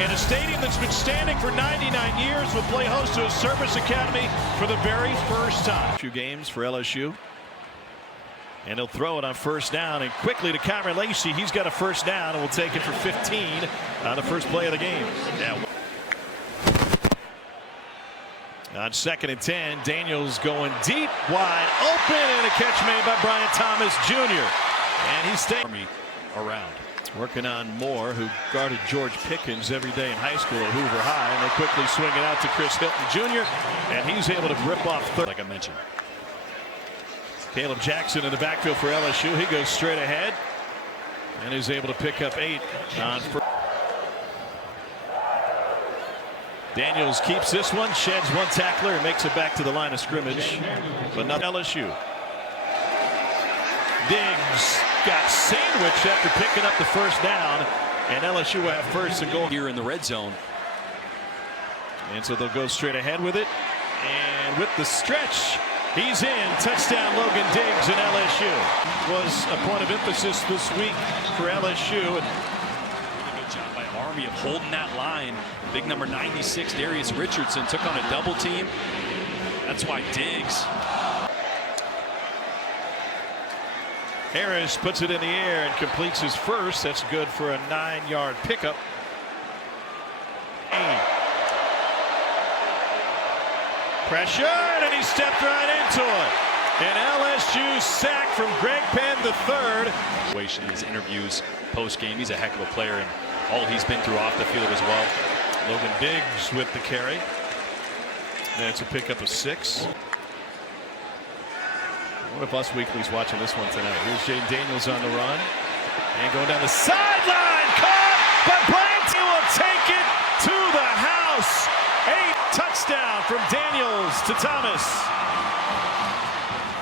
in a stadium that's been standing for 99 years, will play host to a service academy for the very first time. A few games for LSU. And he'll throw it on first down, and quickly to Kyron Lacey. He's got a first down and will take it for 15 on the first play of the game. Yeah. On 2nd and 10, Daniels going deep, wide open, and a catch made by Brian Thomas Jr. And he's staying around. Working on Moore, who guarded George Pickens every day in high school at Hoover High, and they quickly swing it out to Chris Hilton Jr., and he's able to rip off third. Like I mentioned, Caleb Jackson in the backfield for LSU. He goes straight ahead and is able to pick up 8 on first. Daniels keeps this one, sheds one tackler, and makes it back to the line of scrimmage, but not LSU. Diggs got sandwiched after picking up the first down, and LSU will have first and goal here in the red zone. And so they'll go straight ahead with it, and with the stretch, he's in. Touchdown, Logan Diggs, and LSU was a point of emphasis this week for LSU. And really good job by Army of holding that line. Big number 96, Darius Richardson, took on a double team. That's why Diggs. Harris puts it in the air and completes his first. That's good for a 9-yard pickup. Pressured, and he stepped right into it. An LSU sack from Greg Penn III. His interviews post-game, he's a heck of a player, and all he's been through off the field as well. Logan Diggs with the carry. That's a pickup of 6. What if Us Weekly's watching this one tonight? Here's Jaden Daniels on the run. And going down the sideline. Caught by Bryant. He will take it to the house. 8 touchdown from Daniels to Thomas.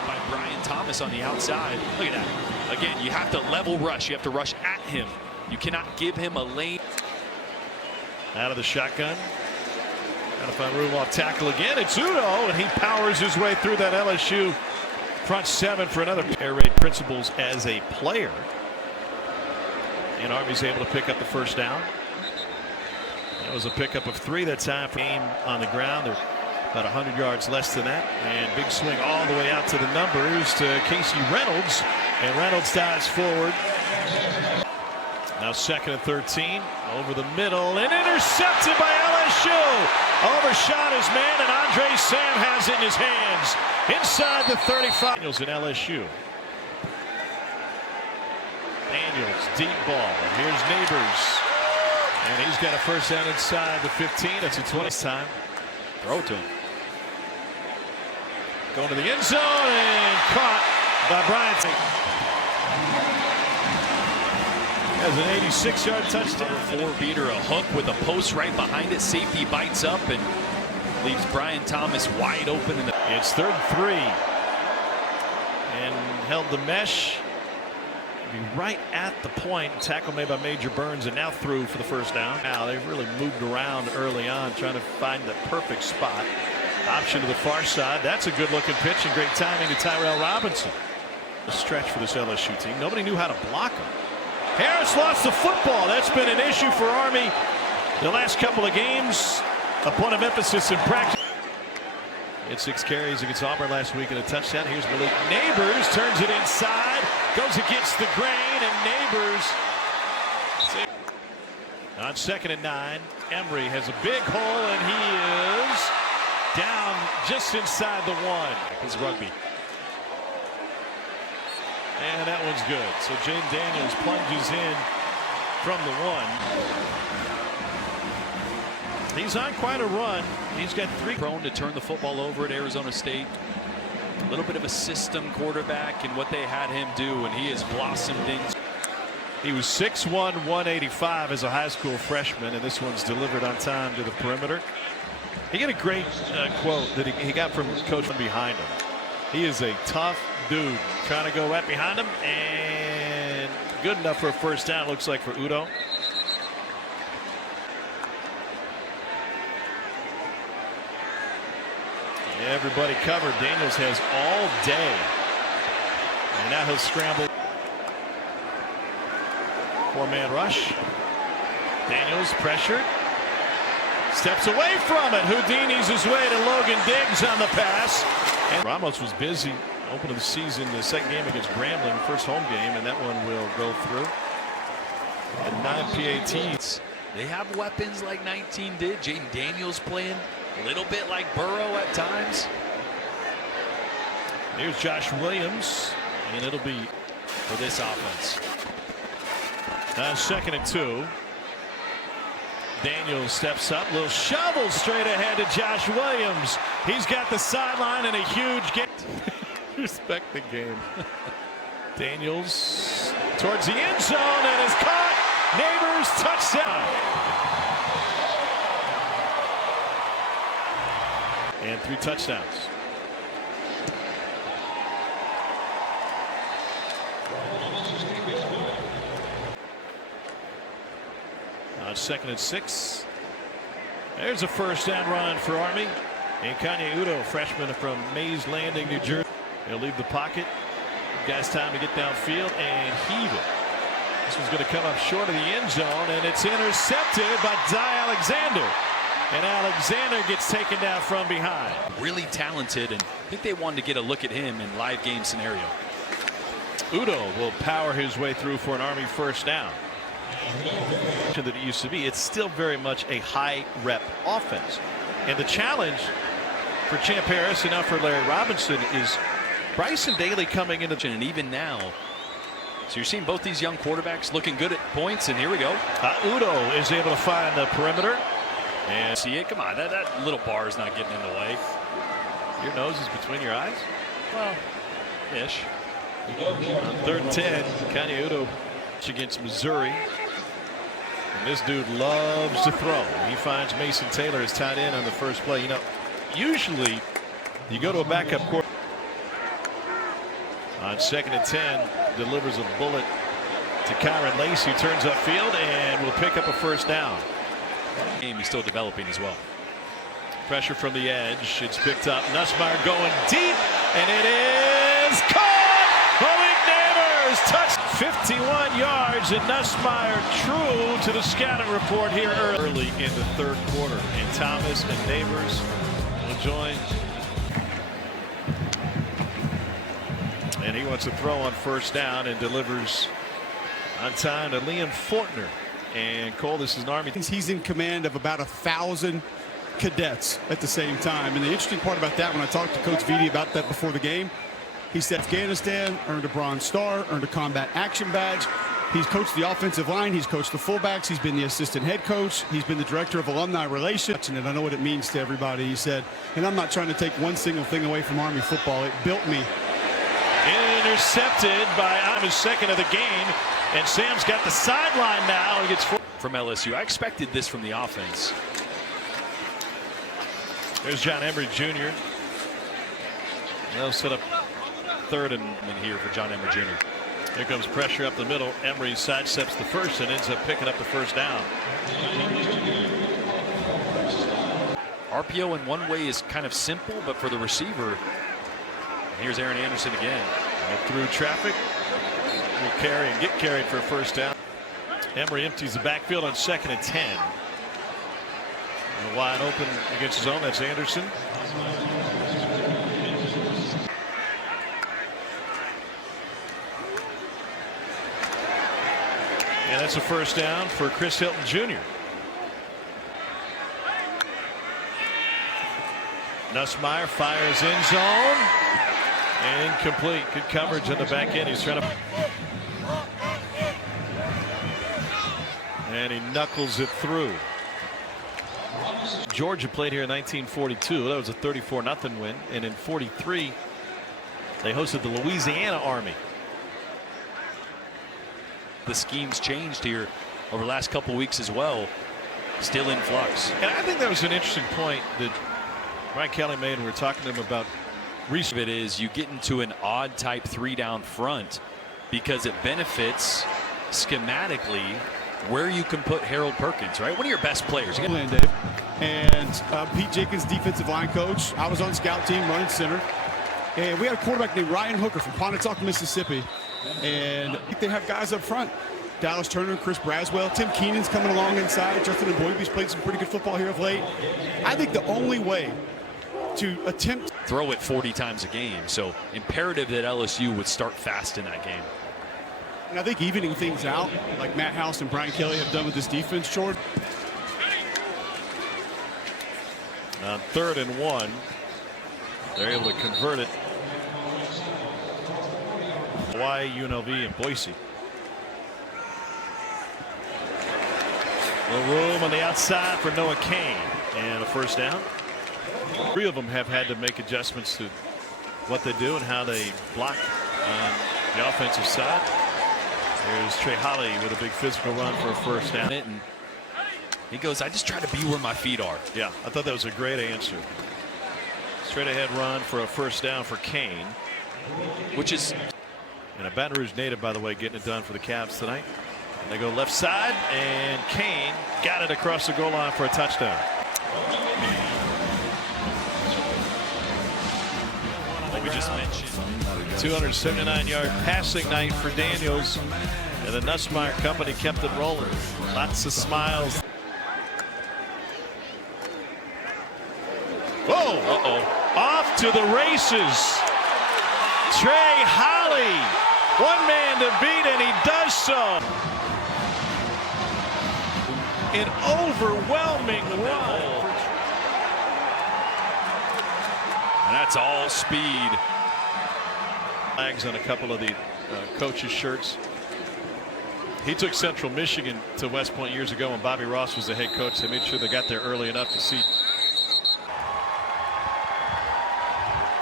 By Brian Thomas on the outside. Look at that. Again, you have to level rush. You have to rush at him. You cannot give him a lane. Out of the shotgun. Got to find room off tackle again. It's Udo, and he powers his way through that LSU front 7 for another. Air raid principles as a player. And Army's able to pick up the first down. That was a pickup of 3 that time for game on the ground. They're about 100 yards less than that. And big swing all the way out to the numbers to Casey Reynolds. And Reynolds dives forward. Now 2nd and 13. Over the middle and intercepted by LSU. Overshot his man, and Andre Sam has it in his hands. Inside the 35. Daniels in LSU. Daniels, deep ball. And here's Neighbors. And he's got a first down inside the 15. It's a 20 time. Throw to him. Going to the end zone and caught by Bryant. Has an 86-yard touchdown. 4-beater, a hook with a post right behind it. Safety bites up and leaves Brian Thomas wide open. It's 3rd and 3. And held the mesh. Be right at the point. Tackle made by Major Burns, and now through for the first down. Now they've really moved around early on, trying to find the perfect spot. Option to the far side. That's a good-looking pitch and great timing to Tyrell Robinson. A stretch for this LSU team. Nobody knew how to block him. Harris lost the football. That's been an issue for Army the last couple of games. A point of emphasis in practice. He had 6 carries against Auburn last week and a touchdown. Here's Malik Neighbors, turns it inside, goes against the grain, and Neighbors. On 2nd and 9, Emery has a big hole, and he is down just inside the 1. His rugby. And that one's good. So Jaden Daniels plunges in from the 1. He's on quite a run. He's got 3. Prone to turn the football over at Arizona State. A little bit of a system quarterback and what they had him do, and he has blossomed in. He was 6'1", 185 as a high school freshman, and this one's delivered on time to the perimeter. He got a great quote that he got from coach from behind him. He is a tough dude, trying to go right behind him, and good enough for a first down, looks like, for Udo. Everybody covered. Daniels has all day. And now he'll scramble. 4-man rush. Daniels pressured. Steps away from it. Houdini's his way to Logan Diggs on the pass. And Ramos was busy opening the season, the second game against Grambling, first home game, and that one will go through. And 9 PATs. They have weapons like 19 did. Jaden Daniels playing a little bit like Burrow at times. Here's Josh Williams, and it'll be for this offense. Now 2nd and 2. Daniels steps up, little shovel straight ahead to Josh Williams. He's got the sideline and a huge get. Respect the game. Daniels towards the end zone and is caught. Neighbors touchdown. And 3 touchdowns. On 2nd and 6. There's a first down run for Army. And Kanye Udo, freshman from Mays Landing, New Jersey. He'll leave the pocket. Guys, time to get downfield and heave it. This one's going to come up short of the end zone, and it's intercepted by Dy Alexander. And Alexander gets taken down from behind. Really talented, and I think they wanted to get a look at him in live game scenario. Udo will power his way through for an Army first down. That it used to be, it's still very much a high rep offense. And the challenge for Champ Harris and now for Larry Robinson is Bryson Daly coming into, and even now. So you're seeing both these young quarterbacks looking good at points, and here we go. Udo is able to find the perimeter. And see it? Come on, that little bar is not getting in the way. Your nose is between your eyes? Well, ish. On 3rd and 10, Kanye Udo against Missouri. And this dude loves to throw. He finds Mason Taylor as tight end on the first play. You know, usually you go to a backup quarterback. On 2nd and 10, delivers a bullet to Kyron Lace, who turns upfield and will pick up a first down. He's still developing as well. Pressure from the edge. It's picked up. Nussmeier going deep, and it is caught. Malik Neighbors touched 51 yards, and Nussmeier true to the scouting report here early in the 3rd quarter. And Thomas and Neighbors will join. And he wants to throw on first down and delivers on time to Liam Fortner. And Cole, this is an Army. He's in command of about 1,000 cadets at the same time. And the interesting part about that, when I talked to Coach Vitti about that before the game, he said Afghanistan earned a Bronze Star, earned a Combat Action Badge. He's coached the offensive line. He's coached the fullbacks. He's been the assistant head coach. He's been the director of alumni relations. And I know what it means to everybody. He said, and I'm not trying to take one single thing away from Army football. It built me. Intercepted by his 2nd of the game, and Sam's got the sideline now. He gets from LSU. I expected this from the offense. There's John Emery Jr. They'll set up 3rd and here for John Emery Jr. Here comes pressure up the middle. Emery sidesteps the first and ends up picking up the first down. RPO in one way is kind of simple, but for the receiver, here's Aaron Anderson again. Through traffic, will carry and get carried for a first down. Emery empties the backfield on 2nd and 10. And wide open against his own. That's Anderson. And that's a first down for Chris Hilton Jr. Nussmeier fires in zone. Incomplete. Good coverage on the back end. He's trying to. And he knuckles it through. Georgia played here in 1942. That was a 34-0 win. And in 43, they hosted the Louisiana Army. The scheme's changed here over the last couple weeks as well. Still in flux. And I think that was an interesting point that Ryan Kelly made when we were talking to him about recent. It is you get into an odd type 3 down front because it benefits schematically where you can put Harold Perkins, right? One of your best players. Dave. And Pete Jenkins, defensive line coach. I was on scout team running center. And we had a quarterback named Ryan Hooker from Pontotoc, Mississippi. And they have guys up front Dallas Turner, Chris Braswell, Tim Keenan's coming along inside. Justin Mboibe's played some pretty good football here of late. I think the only way to attempt throw it 40 times a game, so imperative that LSU would start fast in that game. And I think evening things out, like Matt House and Brian Kelly have done with this defense, Jordan. On 3rd and 1, they're able to convert it. Hawaii, UNLV, and Boise. A little room on the outside for Noah Cain, and a first down. 3 of them have had to make adjustments to what they do and how they block on the offensive side. There's Trey Holly with a big physical run for a first down. And he goes, I just try to be where my feet are. Yeah, I thought that was a great answer. Straight ahead run for a first down for Cain. Which is. And a Baton Rouge native, by the way, getting it done for the Cavs tonight. And they go left side, and Cain got it across the goal line for a touchdown. Like we just mentioned. 279-yard passing night for Daniels. And the Nussmeier company kept it rolling. Lots of smiles. Whoa! Uh-oh. Off to the races. Trey Holly. One man to beat, and he does so. An overwhelming run. And that's all speed. Flags on a couple of the coaches' shirts. He took Central Michigan to West Point years ago when Bobby Ross was the head coach. They made sure they got there early enough to see.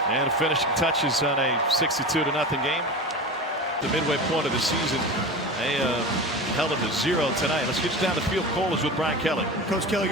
And finishing touches on a 62-0 game. The midway point of the season, they held them to 0 tonight. Let's get you down to field. Cole is with Brian Kelly. Coach Kelly.